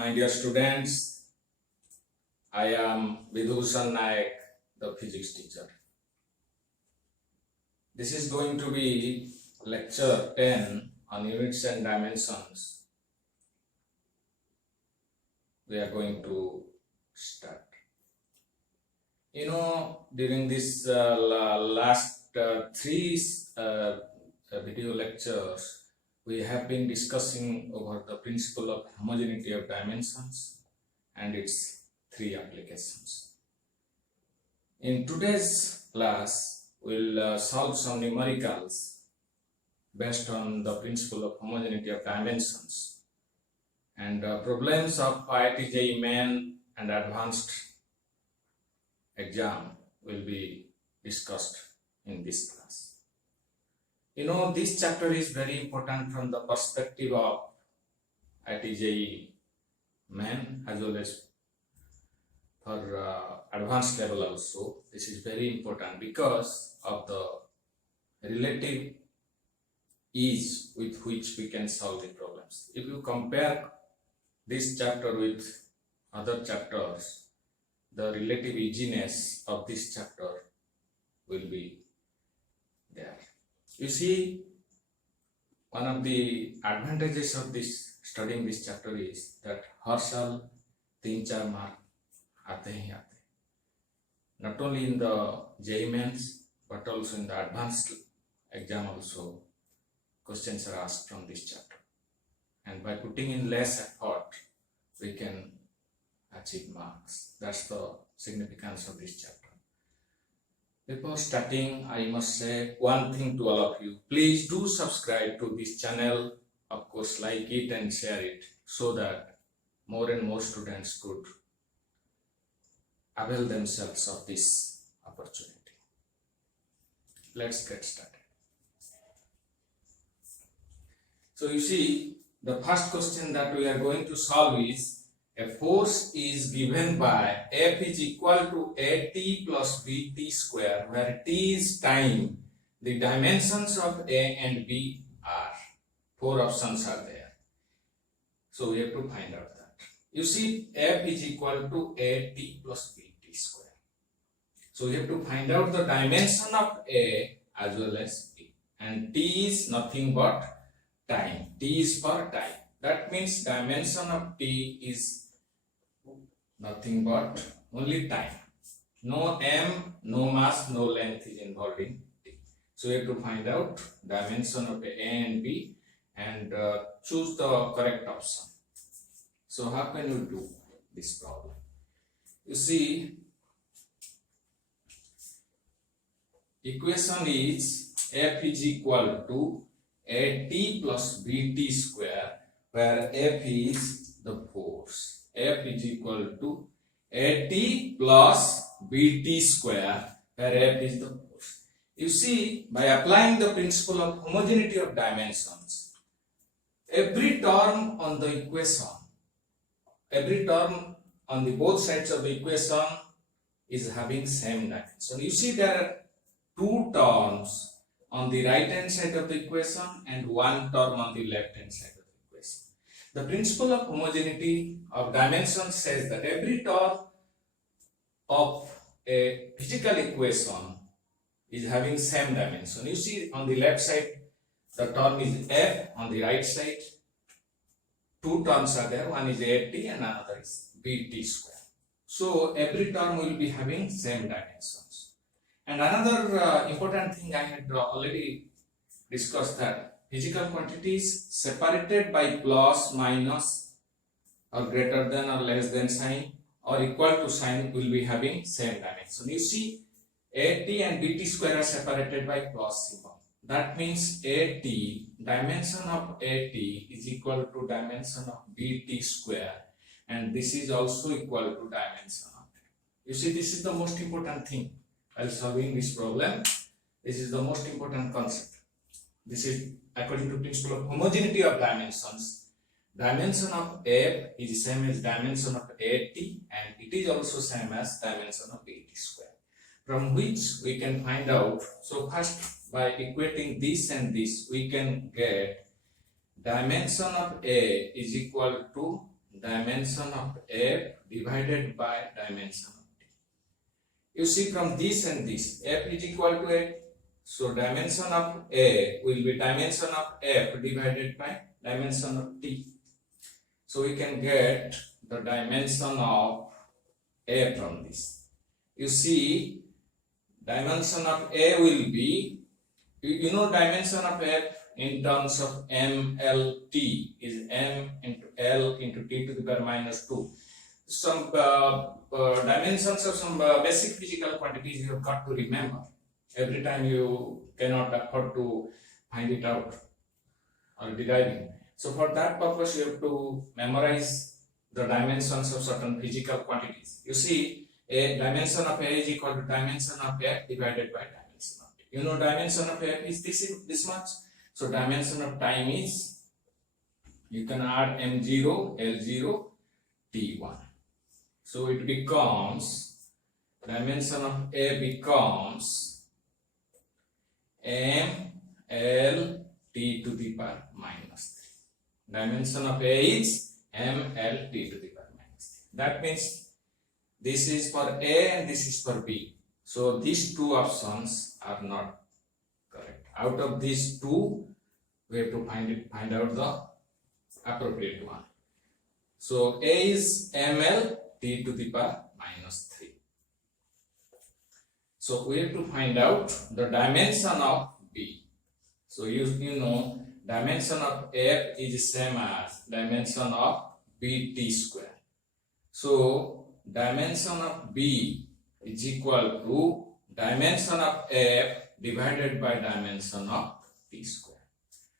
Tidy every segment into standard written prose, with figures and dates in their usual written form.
My dear students, I am Vidhushan Naik, the physics teacher. This is going to be lecture 10 on units and dimensions. We are going to start. During this last three video lectures, we have been discussing over the principle of homogeneity of dimensions and its three applications. In today's class, we'll solve some numericals based on the principle of homogeneity of dimensions, and problems of IIT JEE Main and advanced exam will be discussed in this class. This chapter is very important from the perspective of IIT JEE Main as well as for advanced level also. This is very important because of the relative ease with which we can solve the problems. If you compare this chapter with other chapters, the relative easiness of this chapter will be there. You see, one of the advantages of studying this chapter is that हर साल 3-4 mark आते ही आते, not only in the JEE Mains but also in the advanced exam also questions are asked from this chapter, and by putting in less effort we can achieve marks. That's the significance of this chapter. Before starting, I must say one thing to all of you. Please do subscribe to this channel. Of course, like it and share it so that more and more students could avail themselves of this opportunity. Let's get started. So you see, the first question that we are going to solve is, a force is given by F is equal to AT plus BT square, where T is time. The dimensions of A and B are, 4 options are there. So we have to find out that. You see, F is equal to AT plus BT square. So we have to find out the dimension of A as well as B. And T is nothing but time. T is for time. That means dimension of T is nothing but only time. No m, no mass, no length is involved in T. So we have to find out dimension of A and B and choose the correct option. So how can you do this problem? You see, equation is F is equal to AT plus BT square, where F is the force. F is equal to AT plus BT square, where F is the force. You see, by applying the principle of homogeneity of dimensions, every term on the equation, every term on the both sides of the equation is having same dimension. You see, there are 2 terms on the right hand side of the equation and 1 term on the left hand side of the equation. The principle of homogeneity of dimensions says that every term of a physical equation is having same dimension. You see, on the left side the term is F, on the right side 2 terms are there, one is AT and another is BT square. So every term will be having same dimensions. And another important thing I had already discussed, that physical quantities separated by plus, minus or greater than or less than sign or equal to sign will be having same dimension. You see, AT and BT square are separated by plus symbol. That means AT, dimension of AT is equal to dimension of BT square, and this is also equal to dimension of it. You see, this is the most important thing while solving this problem. This is the most important concept. This is according to principle of homogeneity of dimensions. Dimension of F is same as dimension of AT, and it is also same as dimension of BT square, from which we can find out. So first, by equating this and this, we can get dimension of A is equal to dimension of f divided by dimension of t. You see from this and this, f is equal to 8. So dimension of a will be dimension of f divided by dimension of t. So we can get the dimension of a from this. You see, dimension of a will be, you know dimension of f in terms of mlt is m into l into t to the power minus 2. Some dimensions of some basic physical quantities you have got to remember. Every time you cannot afford to find it out or deriving. So for that purpose you have to memorize the dimensions of certain physical quantities. You see, a dimension of a is equal to dimension of f divided by dimension of t. You know dimension of f is this much. So dimension of time is, you can add m0, l0, t1. So it becomes, dimension of a becomes m l t to the power minus 3. Dimension of a is m l t to the power minus 3. That means this is for a and this is for b. So these two options are not correct. Out of these two, we have to find out the appropriate one. So a is ml t to the power minus 3. So we have to find out the dimension of b. So you know dimension of f is same as dimension of bt square. So dimension of b is equal to dimension of f divided by dimension of t square.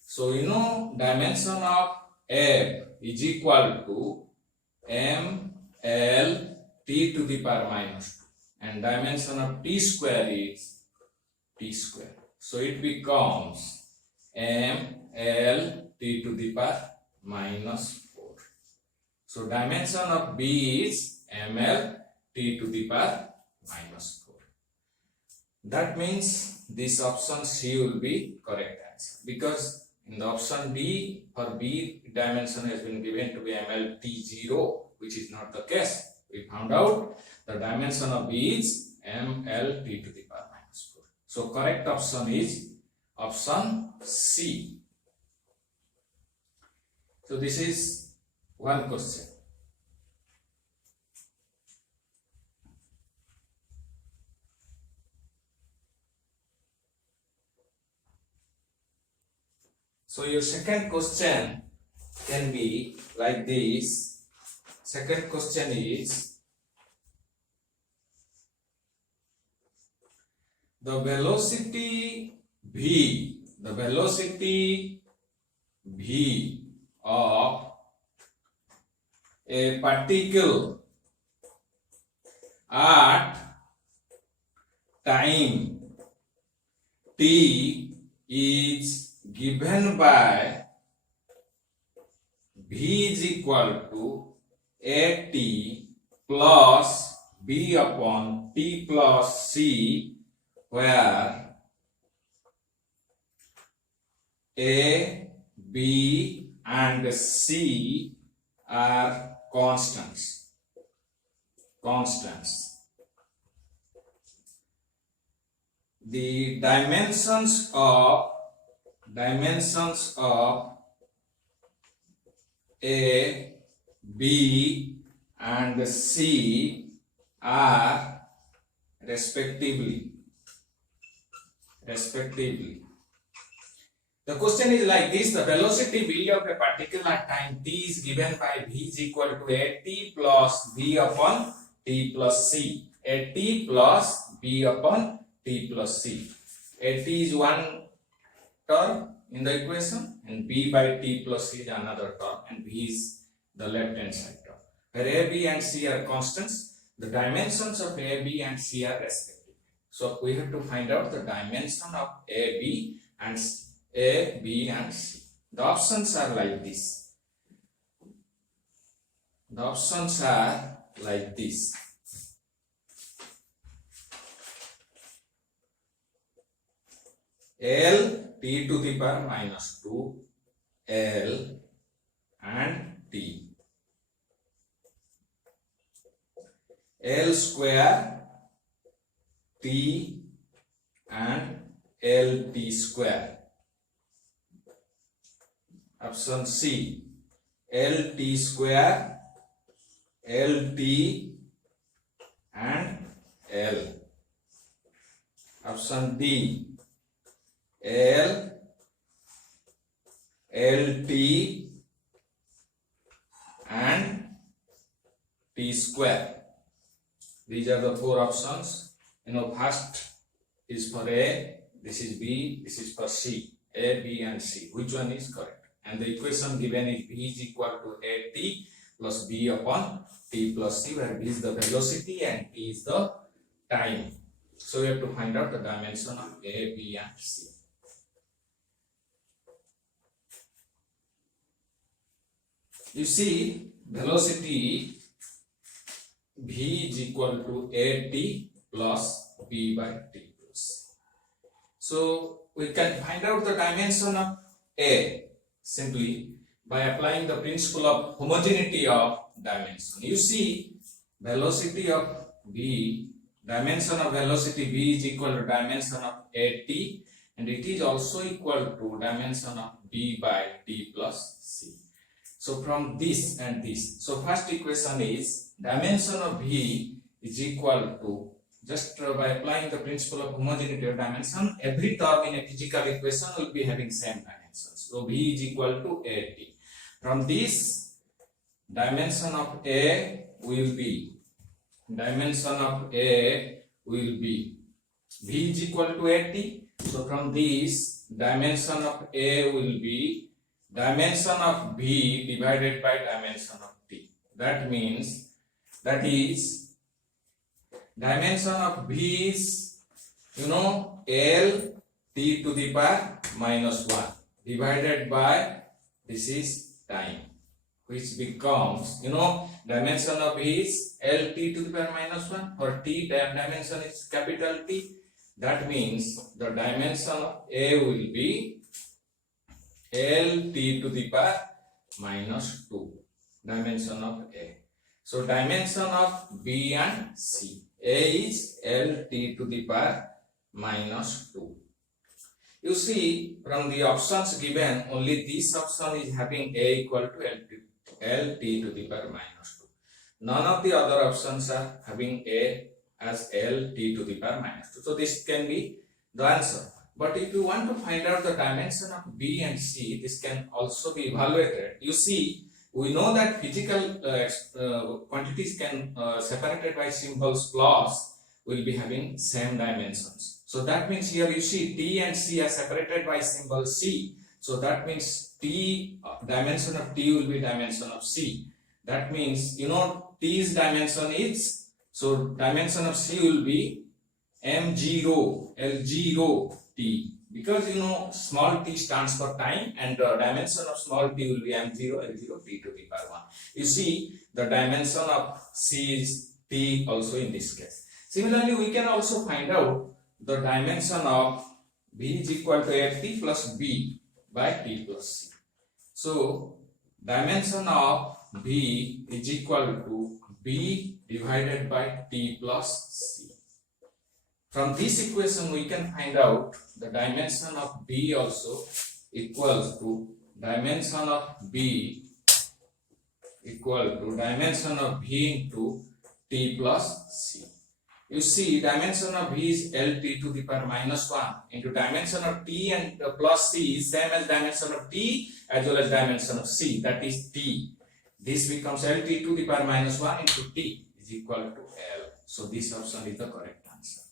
So you know dimension of f is equal to m l t to the power minus 2. And dimension of t square is t square. So it becomes m l t to the power minus 4. So dimension of b is m l t to the power minus 4. That means this option C will be correct answer, because in the option D for b dimension has been given to be ml t0, which is not the case. We found out the dimension of b is ml t to the power minus 4. So correct option is option C. So this is one question. So your second question can be like this. Second question is, the velocity v of a particle at time t is given by v is equal to at plus b upon t plus c, where a, b and c are constants. The dimensions of a, b and c are respectively. The question is like this: the velocity v of a particle at time t is given by v is equal to at plus b upon t plus c. At plus b upon t plus c. At is one term in the equation and b by t plus c is another term, and v is the left hand side term. Where a, b and c are constants, the dimensions of a, b and c are respective. So we have to find out the dimension of a, b and c. A, B and C. The options are like this. L t to the power minus 2, L and T. L square T and LT square. Option C, LT square, LT and L. Option D, L, LT and T square. These are the four options. First is for A, this is B, this is for C. A, B and C. Which one is correct? And the equation given is V is equal to AT plus B upon T plus C, where B is the velocity and T is the time. So we have to find out the dimension of A, B and C. You see, velocity V is equal to AT plus B by T plus C. So we can find out the dimension of A simply by applying the principle of homogeneity of dimension. You see, velocity of V, dimension of velocity V is equal to dimension of AT, and it is also equal to dimension of B by T plus C. So from this and this, so first equation is dimension of V is equal to, just by applying the principle of homogeneity of dimension, every term in a physical equation will be having same dimensions. So V is equal to AT. From this, dimension of A will be V is equal to AT. So from this, dimension of A will be dimension of V divided by dimension of T. That means, that is, dimension of V is, L T to the power minus 1 divided by, this is time, which becomes, dimension of V is L T to the power minus 1. For T, dimension is capital T. That means the dimension of A will be L T to the power minus 2, dimension of A. So dimension of B and C, A is L T to the power minus 2. You see, from the options given, only this option is having A equal to L T to the power minus 2. None of the other options are having A as L T to the power minus 2. So this can be the answer. But if you want to find out the dimension of B and C, this can also be evaluated. You see, we know that physical quantities can separated by symbols plus will be having same dimensions. So that means here you see T and C are separated by symbol C. So that means T, dimension of T will be dimension of C. That means, T's dimension is, so dimension of C will be M0, L0 T, because small t stands for time, and the dimension of small t will be M0, L0 T to the power 1. You see, the dimension of C is T also in this case. Similarly, we can also find out the dimension of B is equal to AT plus B by T plus C. So, dimension of B is equal to B divided by T plus C. From this equation, we can find out the dimension of B also equals to dimension of B equal to dimension of V into T plus C. You see, dimension of V is LT to the power minus 1 into dimension of T and plus C is same as dimension of T as well as dimension of C, that is T. This becomes LT to the power minus 1 into T is equal to L. So this option is the correct answer.